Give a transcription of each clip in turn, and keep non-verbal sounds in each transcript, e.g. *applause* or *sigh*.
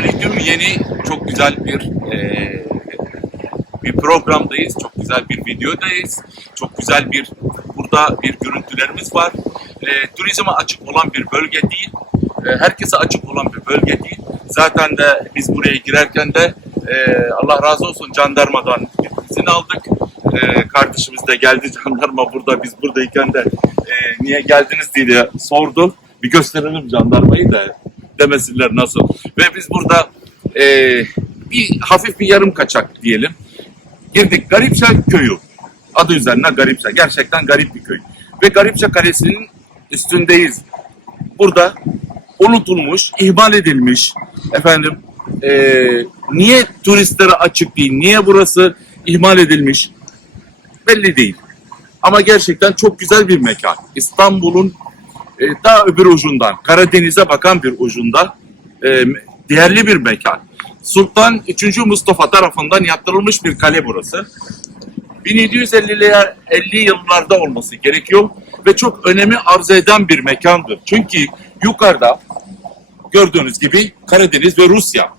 Selamünaleyküm. Yeni çok güzel bir eee, bir programdayız. Çok güzel bir videodayız. Çok güzel bir burada bir görüntülerimiz var. Eee turizme açık olan bir bölge değil. Eee, herkese açık olan bir bölge değil. Zaten de biz buraya girerken de eee, Allah razı olsun jandarmadan izin aldık. Eee, kardeşimiz de geldi *laughs* jandarma burada biz buradayken de eee, niye geldiniz diye sordu. Bir gösterelim jandarmayı da demesinler nasıl. Ve biz burada eee, bir hafif bir yarım kaçak diyelim. Girdik Garipçe köyü. Adı üzerine Garipçe. Gerçekten garip bir köy. Ve Garipçe Kalesi'nin üstündeyiz. Burada unutulmuş, ihmal edilmiş efendim eee, niye turistlere açık değil, niye burası ihmal edilmiş belli değil. Ama gerçekten çok güzel bir mekan. İstanbul'un e, daha öbür ucundan, Karadeniz'e bakan bir ucunda e, değerli bir mekan. Sultan 3. Mustafa tarafından yaptırılmış bir kale burası. 1750'li 50 yıllarda olması gerekiyor ve çok önemi arz eden bir mekandır. Çünkü yukarıda gördüğünüz gibi Karadeniz ve Rusya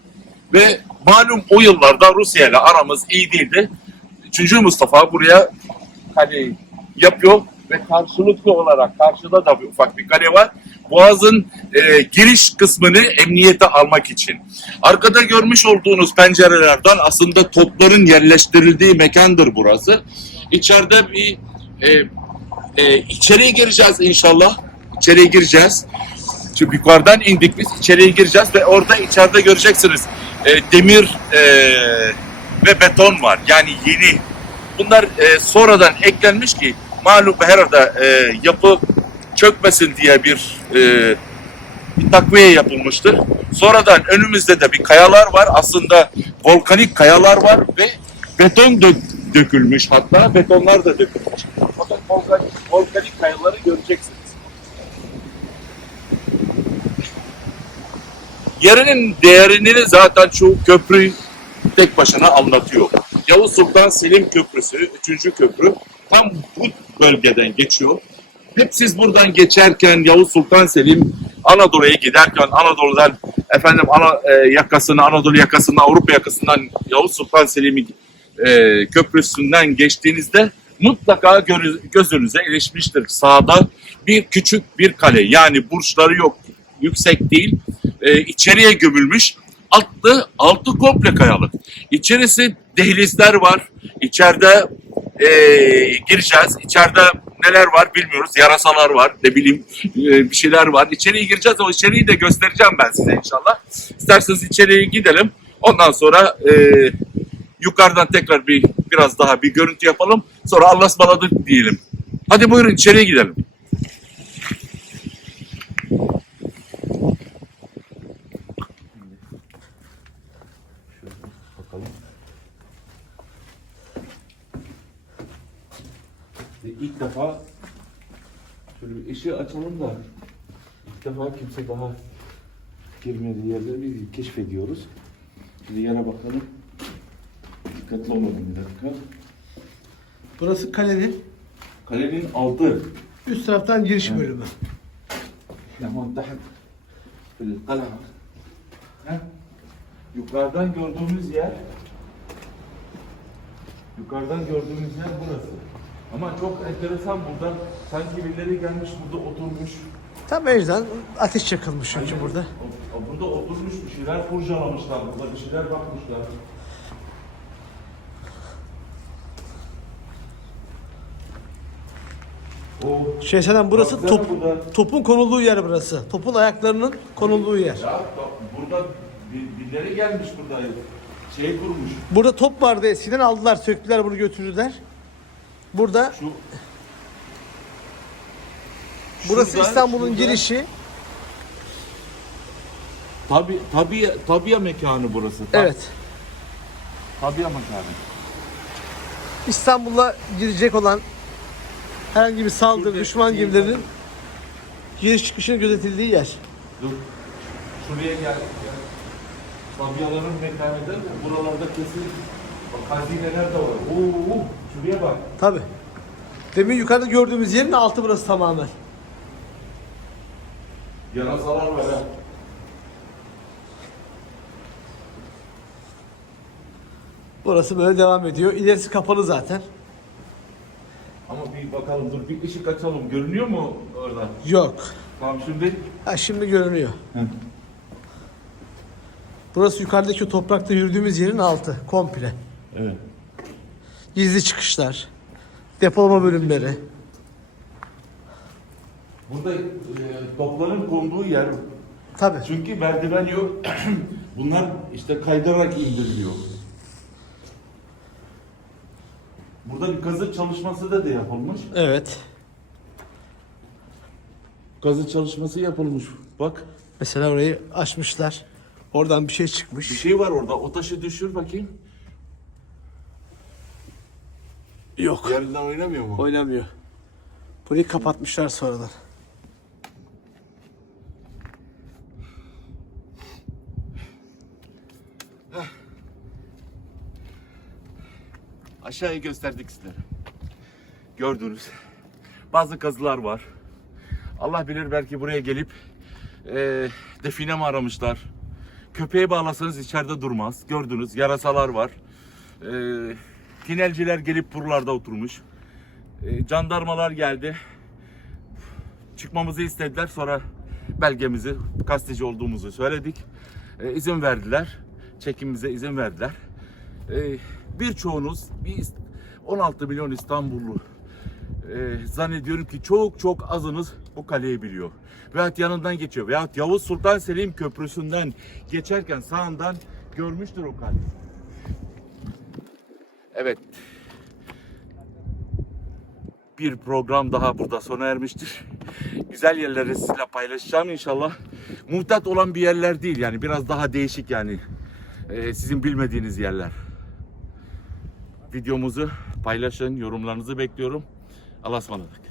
ve malum o yıllarda Rusya ile aramız iyi değildi. 3. Mustafa buraya kale yapıyor ve karşılıklı olarak karşıda da bir ufak bir kale var. Boğaz'ın e, giriş kısmını emniyete almak için. Arkada görmüş olduğunuz pencerelerden aslında topların yerleştirildiği mekandır burası. İçeride bir e, e, içeriye gireceğiz inşallah. İçeriye gireceğiz. Şimdi yukarıdan indik biz içeriye gireceğiz ve orada içeride göreceksiniz e, demir e, ve beton var. Yani yeni. Bunlar e, sonradan eklenmiş ki malum herhalde e, yapı çökmesin diye bir, e, bir takviye yapılmıştır. Sonradan önümüzde de bir kayalar var. Aslında volkanik kayalar var ve beton dö- dökülmüş hatta betonlar da dökülmüş. Fakat volkanik, volkanik kayaları göreceksiniz. Yerinin değerini zaten şu köprü tek başına anlatıyor. Yavuz Sultan Selim Köprüsü, 3. köprü tam bu bölgeden geçiyor. Hep siz buradan geçerken Yavuz Sultan Selim Anadolu'ya giderken Anadolu'dan efendim ana e, yakasını Anadolu yakasından Avrupa yakasından Yavuz Sultan Selim'i e, köprüsünden geçtiğinizde mutlaka görü- gözünüze ilişmiştir. Sağda bir küçük bir kale yani burçları yok yüksek değil e, içeriye gömülmüş altı, altı komple kayalık. İçerisi dehlizler var. İçeride e, gireceğiz. İçeride neler var bilmiyoruz. Yarasalar var. Ne bileyim e, bir şeyler var. İçeriye gireceğiz. O içeriği de göstereceğim ben size inşallah. İsterseniz içeriye gidelim. Ondan sonra e, yukarıdan tekrar bir biraz daha bir görüntü yapalım. Sonra Allah'a ısmarladık diyelim. Hadi buyurun içeriye gidelim. Defa şöyle bir ışığı açalım da ilk defa kimse daha girmediği yerleri keşfediyoruz. Şimdi yere bakalım. Dikkatli olalım bir dakika. Burası kalenin Kalenin altı. üst taraftan giriş Evet. bölümü. Hemen taht fil kala. Ha? Yukarıdan gördüğümüz yer yukarıdan gördüğümüz yer burası. Ama çok enteresan burada sanki birileri gelmiş burada oturmuş. Tam mecdan ateş çakılmış çünkü burada. O- Burada oturmuş bir şeyler kurcalamışlar. Burada bir şeyler bakmışlar. O Şeyhselam burası top, burada. topun konulduğu yer burası. Topun ayaklarının konulduğu yer. Ya bak, burada bir- birileri gelmiş burada şey kurmuş. Burada top vardı eskiden aldılar söktüler bunu götürdüler. Burada Şu burası Şurada- İstanbul'un şurada- girişi. Tabi tabi tabiya mekanı burası. Ta- Evet. Tabiya mekanı. İstanbul'a girecek olan herhangi bir saldırı, Şurada- düşman gemilerinin giriş çıkışının gözetildiği yer. Dur. Şuraya gel. gel. Tabiyaların mekanıdır. Buralarda kesin bak, hazineler de var. Oo, şuraya bak. Tabi. Demin yukarıda gördüğümüz yerin altı burası tamamen. Yarasalar var ha. Burası böyle devam ediyor. İlerisi kapalı zaten. Ama bir bakalım dur bir ışık açalım. Görünüyor mu orada? Yok. Tamam şimdi. Ha şimdi görünüyor. Hı. Burası yukarıdaki o toprakta yürüdüğümüz yerin altı. Komple. Evet. Gizli çıkışlar. Depolama bölümleri. Burada e, topların konduğu yer. Tabii. Çünkü merdiven yok. *clears throat* Bunlar işte kaydırarak indiriliyor. Burada bir kazı çalışması da, da yapılmış. Evet. Kazı çalışması yapılmış. Bak Mesela orayı açmışlar. Oradan bir şey bir çıkmış. şey var orada. O taşı düşür bakayım. Yok. Yerinden oynamıyor mu? Oynamıyor. Burayı kapatmışlar sonradan. Aşağıya gösterdik sizlere. Gördünüz. Bazı kazılar var. Allah bilir belki buraya gelip e, define mi aramışlar. Köpeğe bağlasanız içeride durmaz. Gördünüz yarasalar var. E, tinelciler gelip buralarda oturmuş. E, jandarmalar geldi. Çıkmamızı istediler. Sonra belgemizi, gazeteci olduğumuzu söyledik. E, izin verdiler. Çekimimize izin verdiler. E, birçoğunuz bir İst- 16 milyon İstanbullu e, zannediyorum ki çok çok azınız bu kaleyi biliyor. Veyahut yanından geçiyor. Veyahut Yavuz Sultan Selim Köprüsü'nden geçerken sağından görmüştür o kaleyi. Evet. Bir program daha burada sona ermiştir. Güzel yerleri sizinle paylaşacağım inşallah. Muhtat olan bir yerler değil yani biraz daha değişik yani. Ee, sizin bilmediğiniz yerler. Videomuzu paylaşın, yorumlarınızı bekliyorum. Allah'a ısmarladık.